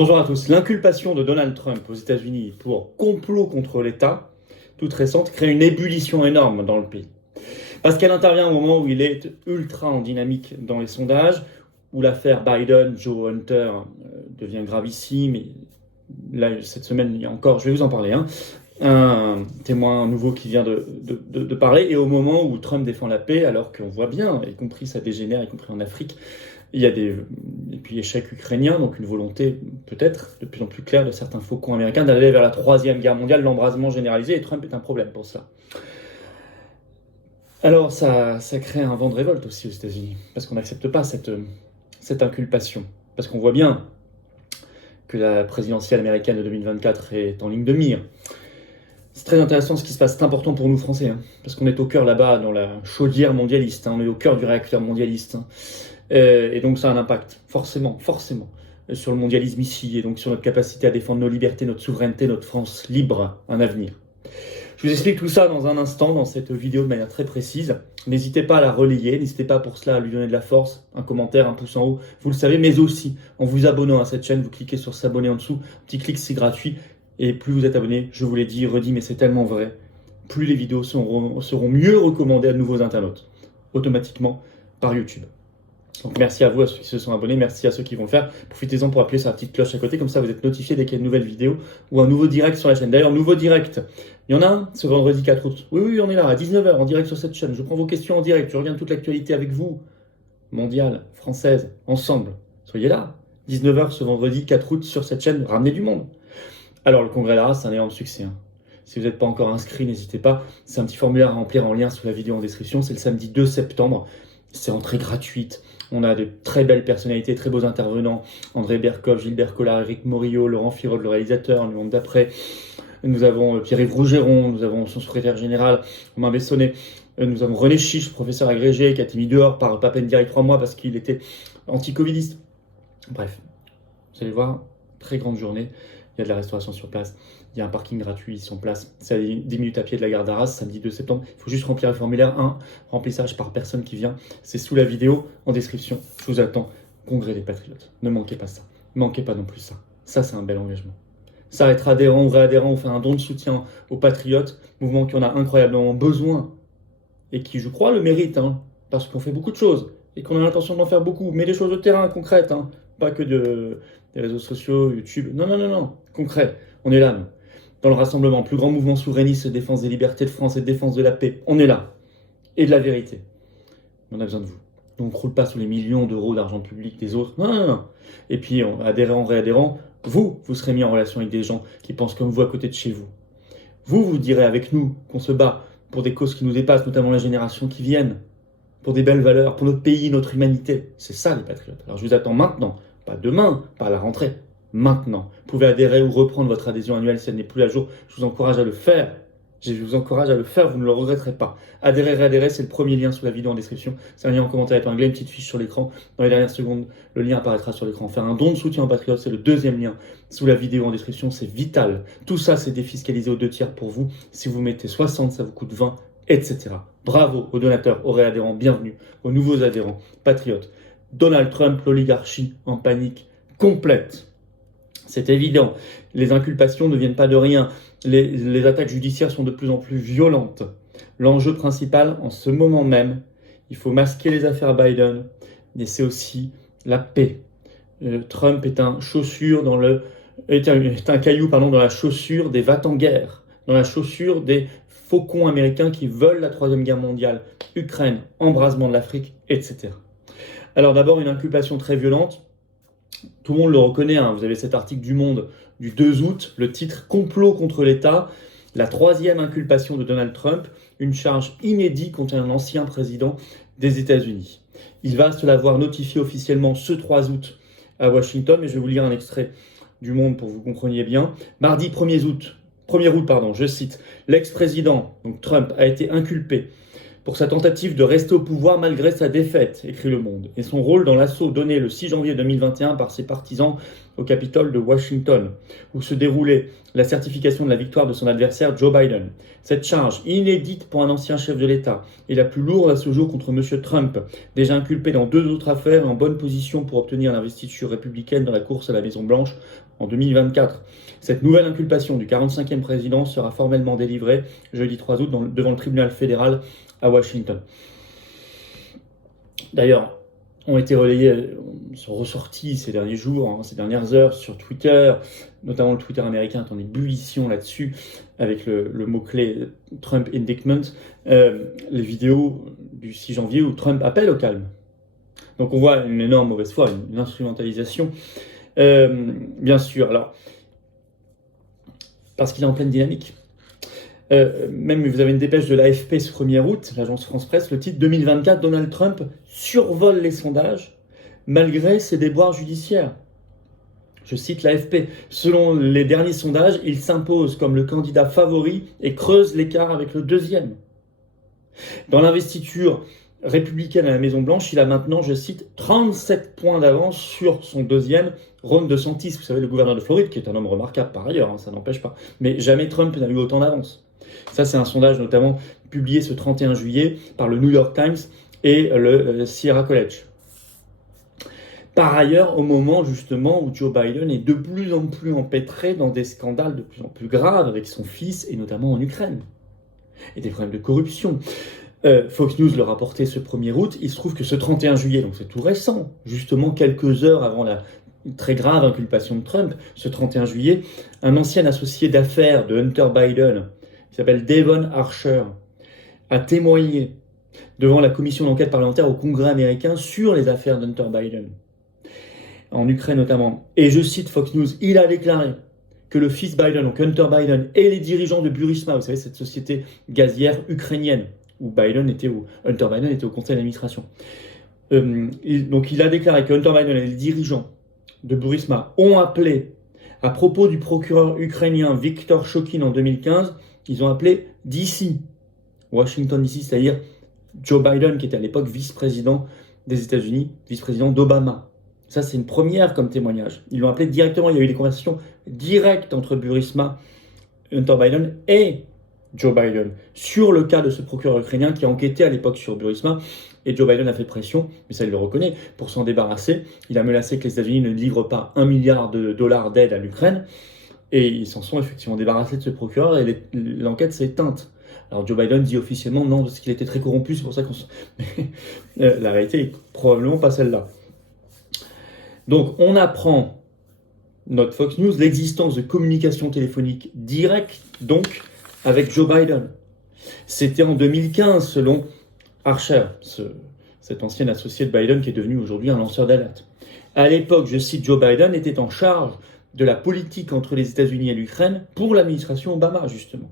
Bonjour à tous. L'inculpation de Donald Trump aux États-Unis pour complot contre l'État, toute récente, crée une ébullition énorme dans le pays. Parce qu'elle intervient au moment où il est ultra en dynamique dans les sondages, où l'affaire Biden, Joe Hunter devient gravissime. Et là, cette semaine, il y a encore, je vais vous en parler, un témoin nouveau qui vient de parler, et au moment où Trump défend la paix, alors qu'on voit bien, y compris ça dégénère, y compris en Afrique, il y a et puis échec ukrainien, donc une volonté peut-être de plus en plus claire de certains faucons américains d'aller vers la troisième guerre mondiale, l'embrasement généralisé, et Trump est un problème pour ça. Alors ça crée un vent de révolte aussi aux États-Unis, parce qu'on n'accepte pas cette inculpation, parce qu'on voit bien que la présidentielle américaine de 2024 est en ligne de mire. C'est très intéressant ce qui se passe, c'est important pour nous Français, parce qu'on est au cœur là-bas dans la chaudière mondialiste, on est au cœur du réacteur mondialiste, et donc ça a un impact, forcément, sur le mondialisme ici, et donc sur notre capacité à défendre nos libertés, notre souveraineté, notre France libre, un avenir. Je vous explique tout ça dans un instant, dans cette vidéo de manière très précise. N'hésitez pas à la relayer, n'hésitez pas pour cela à lui donner de la force, un commentaire, un pouce en haut, vous le savez, mais aussi en vous abonnant à cette chaîne, vous cliquez sur s'abonner en dessous, petit clic, c'est gratuit, et plus vous êtes abonné, je vous l'ai dit, redit, mais c'est tellement vrai, plus les vidéos seront mieux recommandées à de nouveaux internautes, automatiquement par YouTube. Donc merci à vous, à ceux qui se sont abonnés, merci à ceux qui vont le faire. Profitez-en pour appuyer sur la petite cloche à côté, comme ça vous êtes notifié dès qu'il y a une nouvelle vidéo ou un nouveau direct sur la chaîne. D'ailleurs, nouveau direct, il y en a un ce vendredi 4 août. Oui, on est là, à 19h, en direct sur cette chaîne. Je prends vos questions en direct, je regarde toute l'actualité avec vous, mondiale, française, ensemble. Soyez là, 19h ce vendredi 4 août sur cette chaîne, ramenez du monde. Alors le congrès Lara, c'est un énorme succès. Si vous n'êtes pas encore inscrit, n'hésitez pas. C'est un petit formulaire à remplir en lien sous la vidéo en description. C'est le samedi 2 septembre. C'est entrée gratuite. On a de très belles personnalités, très beaux intervenants. André Berkoff, Gilbert Collard, Éric Morillo, Laurent Firode, le réalisateur, le monde d'après. Nous avons Pierre-Yves Rougeron, nous avons son secrétaire général, Romain Bessonnet. Nous avons René Chiche, professeur agrégé, qui a été mis dehors par Papendiaï 3 mois parce qu'il était anti-covidiste. Bref, vous allez voir, très grande journée. Il y a de la restauration sur place, il y a un parking gratuit sur place. C'est à 10 minutes à pied de la gare d'Arras, samedi 2 septembre. Il faut juste remplir le formulaire 1, remplissage par personne qui vient. C'est sous la vidéo, en description. Je vous attends. Congrès des Patriotes. Ne manquez pas ça. Ne manquez pas non plus ça. Ça, c'est un bel engagement. Ça, être adhérent ou réadhérent, ou faire un don de soutien aux Patriotes, mouvement qui en a incroyablement besoin et qui, je crois, le mérite, parce qu'on fait beaucoup de choses et qu'on a l'intention d'en faire beaucoup, mais des choses de terrain, concrètes, pas que des réseaux sociaux, YouTube. Non, concret. On est là, nous. Dans le rassemblement, plus grand mouvement souverainiste de défense des libertés de France et de défense de la paix. On est là. Et de la vérité. On a besoin de vous. Donc, on ne roule pas sous les millions d'euros d'argent public des autres. Non. Et puis, adhérent, réadhérent, vous serez mis en relation avec des gens qui pensent comme vous à côté de chez vous. Vous direz avec nous qu'on se bat pour des causes qui nous dépassent, notamment les générations qui viennent, pour des belles valeurs, pour notre pays, notre humanité. C'est ça, les patriotes. Alors, je vous attends maintenant. Pas demain, pas à la rentrée, maintenant. Vous pouvez adhérer ou reprendre votre adhésion annuelle si elle n'est plus à jour. Je vous encourage à le faire. Je vous encourage à le faire, vous ne le regretterez pas. Adhérer, réadhérer, c'est le premier lien sous la vidéo en description. C'est un lien en commentaire épinglé, une petite fiche sur l'écran. Dans les dernières secondes, le lien apparaîtra sur l'écran. Faire un don de soutien aux patriotes, c'est le deuxième lien sous la vidéo en description. C'est vital. Tout ça, c'est défiscalisé aux 2/3 pour vous. Si vous mettez 60, ça vous coûte 20, etc. Bravo aux donateurs, aux réadhérents, bienvenue aux nouveaux adhérents, patriotes. Donald Trump, l'oligarchie en panique complète. C'est évident. Les inculpations ne viennent pas de rien. Les attaques judiciaires sont de plus en plus violentes. L'enjeu principal, en ce moment même, il faut masquer les affaires Biden, mais c'est aussi la paix. Trump est un caillou dans la chaussure des va-t-en-guerre, dans la chaussure des faucons américains qui veulent la troisième guerre mondiale, Ukraine, embrasement de l'Afrique, etc. Alors d'abord, une inculpation très violente. Tout le monde le reconnaît, vous avez cet article du Monde du 2 août, le titre « Complot contre l'État », la troisième inculpation de Donald Trump, une charge inédite contre un ancien président des États-Unis. Il va se la voir notifier officiellement ce 3 août à Washington, et je vais vous lire un extrait du Monde pour que vous compreniez bien. Mardi 1er août, je cite, « L'ex-président, donc Trump, a été inculpé pour sa tentative de rester au pouvoir malgré sa défaite, écrit Le Monde, et son rôle dans l'assaut donné le 6 janvier 2021 par ses partisans au Capitole de Washington, où se déroulait la certification de la victoire de son adversaire Joe Biden. Cette charge, inédite pour un ancien chef de l'État, est la plus lourde à ce jour contre M. Trump, déjà inculpé dans 2 autres affaires et en bonne position pour obtenir l'investiture républicaine dans la course à la Maison-Blanche en 2024. Cette nouvelle inculpation du 45e président sera formellement délivrée jeudi 3 août devant le tribunal fédéral à Washington. D'ailleurs, sont ressortis ces derniers jours, ces dernières heures sur Twitter, notamment le Twitter américain est en ébullition là-dessus, avec le mot-clé Trump Indictment, les vidéos du 6 janvier où Trump appelle au calme. Donc on voit une énorme mauvaise foi, une instrumentalisation, bien sûr. Alors, parce qu'il est en pleine dynamique. Même vous avez une dépêche de l'AFP ce 1er août, l'agence France-Presse, le titre 2024, Donald Trump survole les sondages malgré ses déboires judiciaires. Je cite l'AFP, selon les derniers sondages, il s'impose comme le candidat favori et creuse l'écart avec le deuxième. Dans l'investiture républicaine à la Maison-Blanche, il a maintenant, je cite, 37 points d'avance sur son deuxième, Ron DeSantis, vous savez, le gouverneur de Floride, qui est un homme remarquable par ailleurs, ça n'empêche pas. Mais jamais Trump n'a eu autant d'avance. Ça, c'est un sondage notamment publié ce 31 juillet par le New York Times et le Sierra College. Par ailleurs, au moment justement où Joe Biden est de plus en plus empêtré dans des scandales de plus en plus graves avec son fils et notamment en Ukraine, et des problèmes de corruption. Fox News le rapportait ce 1er août, il se trouve que ce 31 juillet, donc c'est tout récent, justement quelques heures avant la très grave inculpation de Trump, ce 31 juillet, un ancien associé d'affaires de Hunter Biden, qui s'appelle Devon Archer, a témoigné devant la commission d'enquête parlementaire au Congrès américain sur les affaires d'Hunter Biden, en Ukraine notamment. Et je cite Fox News, il a déclaré que le fils Biden, donc Hunter Biden, et les dirigeants de Burisma, vous savez, cette société gazière ukrainienne, où Hunter Biden était au conseil d'administration. Donc il a déclaré que Hunter Biden et les dirigeants de Burisma ont appelé, à propos du procureur ukrainien Viktor Shokin en 2015, ils ont appelé DC, Washington DC, c'est-à-dire Joe Biden, qui était à l'époque vice-président des États-Unis, vice-président d'Obama. Ça, c'est une première comme témoignage. Ils l'ont appelé directement, il y a eu des conversations directes entre Burisma, Hunter Biden et Joe Biden sur le cas de ce procureur ukrainien qui a enquêté à l'époque sur Burisma. Et Joe Biden a fait pression, mais ça il le reconnaît, pour s'en débarrasser. Il a menacé que les États-Unis ne livrent pas $1 milliard d'aide à l'Ukraine. Et ils s'en sont effectivement débarrassés de ce procureur et l'enquête s'est éteinte. Alors Joe Biden dit officiellement non, parce qu'il était très corrompu, c'est pour ça qu'on se... La réalité est probablement pas celle-là. Donc on apprend, notre Fox News, l'existence de communications téléphoniques directes, donc avec Joe Biden. C'était en 2015, selon Archer, cet ancien associé de Biden qui est devenu aujourd'hui un lanceur d'alerte. À l'époque, je cite, Joe Biden était en charge de la politique entre les États-Unis et l'Ukraine pour l'administration Obama, justement.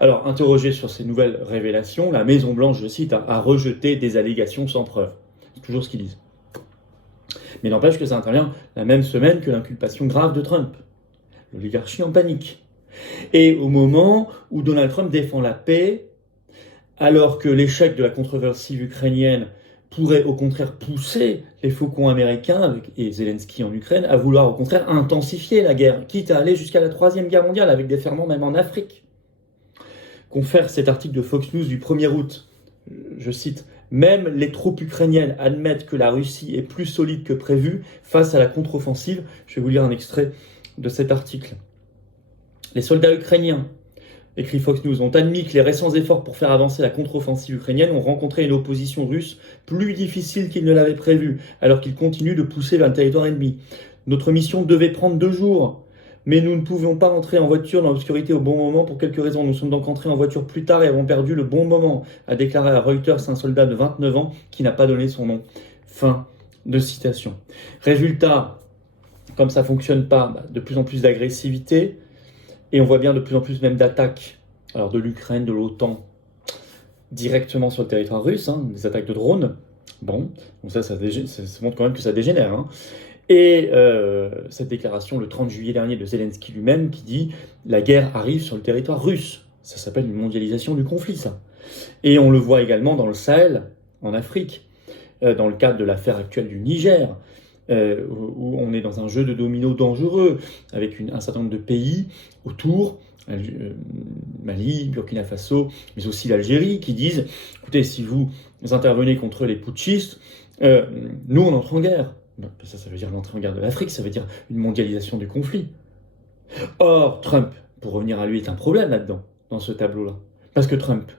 Alors, interrogé sur ces nouvelles révélations, la Maison-Blanche, je cite, a rejeté des allégations sans preuve. C'est toujours ce qu'ils disent. Mais n'empêche que ça intervient la même semaine que l'inculpation grave de Trump. L'oligarchie en panique. Et au moment où Donald Trump défend la paix, alors que l'échec de la controverse ukrainienne pourrait au contraire pousser les faucons américains et Zelensky en Ukraine à vouloir au contraire intensifier la guerre, quitte à aller jusqu'à la Troisième Guerre mondiale avec des ferments même en Afrique. Confère cet article de Fox News du 1er août, je cite, « Même les troupes ukrainiennes admettent que la Russie est plus solide que prévu face à la contre-offensive ». Je vais vous lire un extrait de cet article. Les soldats ukrainiens, écrit Fox News, ont admis que les récents efforts pour faire avancer la contre-offensive ukrainienne ont rencontré une opposition russe plus difficile qu'ils ne l'avaient prévu, alors qu'ils continuent de pousser vers le territoire ennemi. Notre mission devait prendre 2 jours, mais nous ne pouvions pas entrer en voiture dans l'obscurité au bon moment pour quelques raisons. Nous sommes donc entrés en voiture plus tard et avons perdu le bon moment, a déclaré à Reuters un soldat de 29 ans qui n'a pas donné son nom. Fin de citation. Résultat, comme ça ne fonctionne pas, de plus en plus d'agressivité, et on voit bien de plus en plus même d'attaques, alors de l'Ukraine, de l'OTAN, directement sur le territoire russe, des attaques de drones. Bon, donc ça montre quand même que ça dégénère. Et cette déclaration le 30 juillet dernier de Zelensky lui-même qui dit « La guerre arrive sur le territoire russe ». Ça s'appelle une mondialisation du conflit, ça. Et on le voit également dans le Sahel, en Afrique, dans le cadre de l'affaire actuelle du Niger, où on est dans un jeu de domino dangereux, avec un certain nombre de pays autour, Mali, Burkina Faso, mais aussi l'Algérie, qui disent, écoutez, si vous intervenez contre les putschistes, nous on entre en guerre. Ça veut dire l'entrée en guerre de l'Afrique, ça veut dire une mondialisation du conflit. Or, Trump, pour revenir à lui, est un problème là-dedans, dans ce tableau-là. Parce que Trump,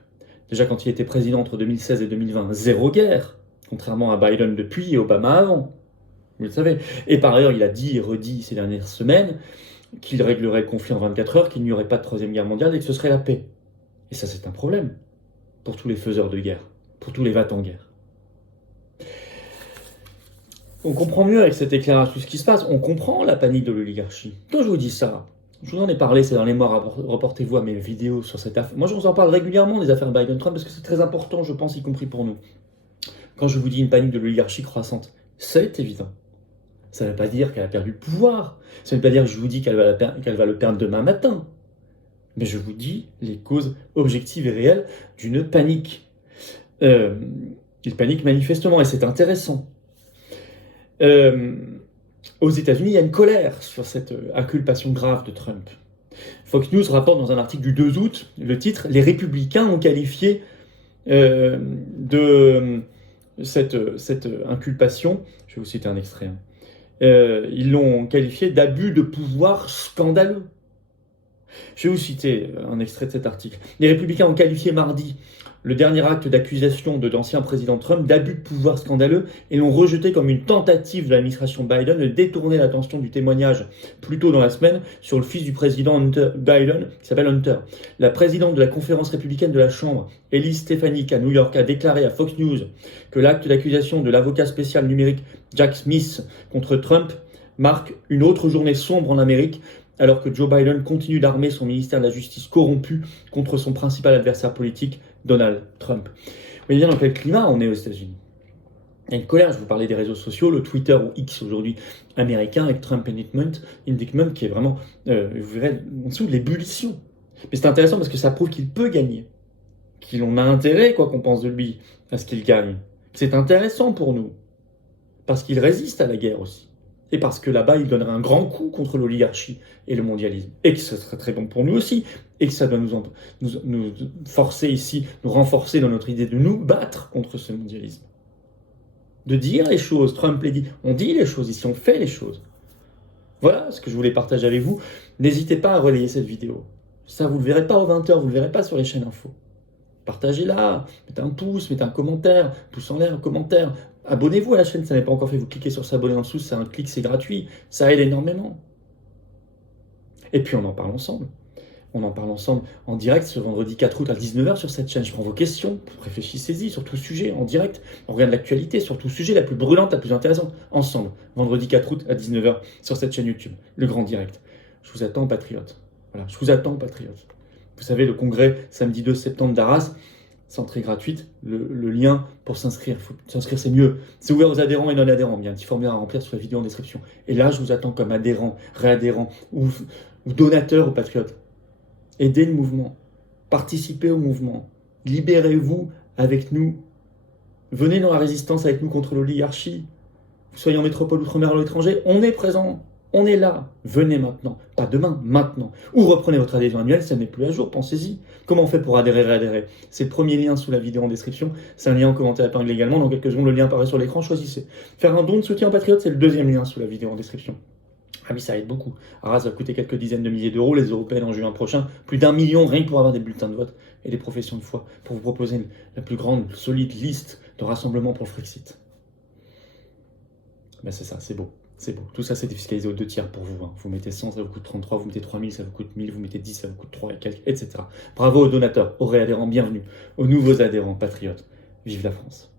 déjà quand il était président entre 2016 et 2020, zéro guerre, contrairement à Biden depuis et Obama avant. Vous le savez. Et par ailleurs, il a dit et redit ces dernières semaines qu'il réglerait le conflit en 24 heures, qu'il n'y aurait pas de troisième guerre mondiale et que ce serait la paix. Et ça, c'est un problème pour tous les faiseurs de guerre, pour tous les va-t-en-guerre. On comprend mieux avec cet éclairage tout ce qui se passe. On comprend la panique de l'oligarchie. Quand je vous dis ça, je vous en ai parlé ces derniers mois, reportez-vous à mes vidéos sur cette affaire. Moi, je vous en parle régulièrement des affaires Biden-Trump parce que c'est très important, je pense, y compris pour nous. Quand je vous dis une panique de l'oligarchie croissante, c'est évident. Ça ne veut pas dire qu'elle a perdu le pouvoir. Ça ne veut pas dire que je vous dis qu'elle va le perdre demain matin. Mais je vous dis les causes objectives et réelles d'une panique. Une panique manifestement, et c'est intéressant. Aux États-Unis, il y a une colère sur cette inculpation grave de Trump. Fox News rapporte dans un article du 2 août le titre « Les républicains ont qualifié de cette inculpation », je vais vous citer un extrait, ils l'ont qualifié d'abus de pouvoir scandaleux. Je vais vous citer un extrait de cet article. Les républicains ont qualifié mardi le dernier acte d'accusation de l'ancien président Trump d'abus de pouvoir scandaleux et l'ont rejeté comme une tentative de l'administration Biden de détourner l'attention du témoignage plus tôt dans la semaine sur le fils du président Biden, qui s'appelle Hunter. La présidente de la conférence républicaine de la Chambre, Elise Stefanik, à New York, a déclaré à Fox News que l'acte d'accusation de l'avocat spécial numérique Jack Smith contre Trump marque une autre journée sombre en Amérique, alors que Joe Biden continue d'armer son ministère de la Justice corrompu contre son principal adversaire politique, Donald Trump. Vous voyez bien dans quel climat on est aux États-Unis. Il y a une colère, je vous parlais des réseaux sociaux, le Twitter ou X aujourd'hui américain avec Trump Indictment qui est vraiment, vous verrez, en dessous de l'ébullition. Mais c'est intéressant parce que ça prouve qu'il peut gagner, qu'on a intérêt, quoi qu'on pense de lui, à ce qu'il gagne. C'est intéressant pour nous, parce qu'il résiste à la guerre aussi. Et parce que là-bas, il donnerait un grand coup contre l'oligarchie et le mondialisme. Et que ce serait très bon pour nous aussi. Et que ça doit nous forcer ici, nous renforcer dans notre idée de nous battre contre ce mondialisme. De dire les choses. Trump les dit. On dit les choses ici, on fait les choses. Voilà ce que je voulais partager avec vous. N'hésitez pas à relayer cette vidéo. Ça, vous ne le verrez pas aux 20h, vous ne le verrez pas sur les chaînes info. Partagez-la, mettez un pouce, mettez un commentaire, pouce en l'air, un commentaire. Abonnez-vous à la chaîne, ça n'est pas encore fait, vous cliquez sur s'abonner en dessous, c'est un clic, c'est gratuit, ça aide énormément. Et puis on en parle ensemble. On en parle ensemble en direct ce vendredi 4 août à 19h sur cette chaîne. Je prends vos questions, réfléchissez-y sur tout sujet en direct. On regarde l'actualité sur tout sujet, la plus brûlante, la plus intéressante, ensemble. Vendredi 4 août à 19h sur cette chaîne YouTube, le grand direct. Je vous attends, patriotes. Voilà, je vous attends, patriotes. Vous savez, le congrès samedi 2 septembre d'Arras, c'est entrée gratuite, le lien pour s'inscrire. S'inscrire, c'est mieux. C'est ouvert aux adhérents et non-adhérents. Il y a un petit formulaire à remplir sur la vidéo en description. Et là, je vous attends comme adhérent, réadhérent ou donateur aux patriotes. Aidez le mouvement. Participez au mouvement. Libérez-vous avec nous. Venez dans la résistance avec nous contre l'oligarchie. Vous soyez en métropole, outre-mer, à l'étranger, on est présent. On est là. Venez maintenant. Pas demain, maintenant. Ou reprenez votre adhésion annuelle, ça n'est plus à jour, pensez-y. Comment on fait pour adhérer, réadhérer? C'est le premier lien sous la vidéo en description. C'est un lien en commentaire épinglé également. Dans quelques secondes, le lien apparaît sur l'écran, choisissez. Faire un don de soutien aux patriotes, c'est le deuxième lien sous la vidéo en description. Ah oui, ça aide beaucoup. Arras va coûter quelques dizaines de milliers d'euros, les européennes en juin prochain. Plus d'1 million rien que pour avoir des bulletins de vote et des professions de foi. Pour vous proposer la plus grande, solide liste de rassemblements pour le Frexit. Ben c'est ça, c'est beau. C'est beau. Tout ça, c'est défiscalisé aux 2/3 pour vous. Vous mettez 100, ça vous coûte 33. Vous mettez 3000, ça vous coûte 1000. Vous mettez 10, ça vous coûte 3 et quelques, etc. Bravo aux donateurs, aux réadhérents, bienvenue. Aux nouveaux adhérents, patriotes. Vive la France.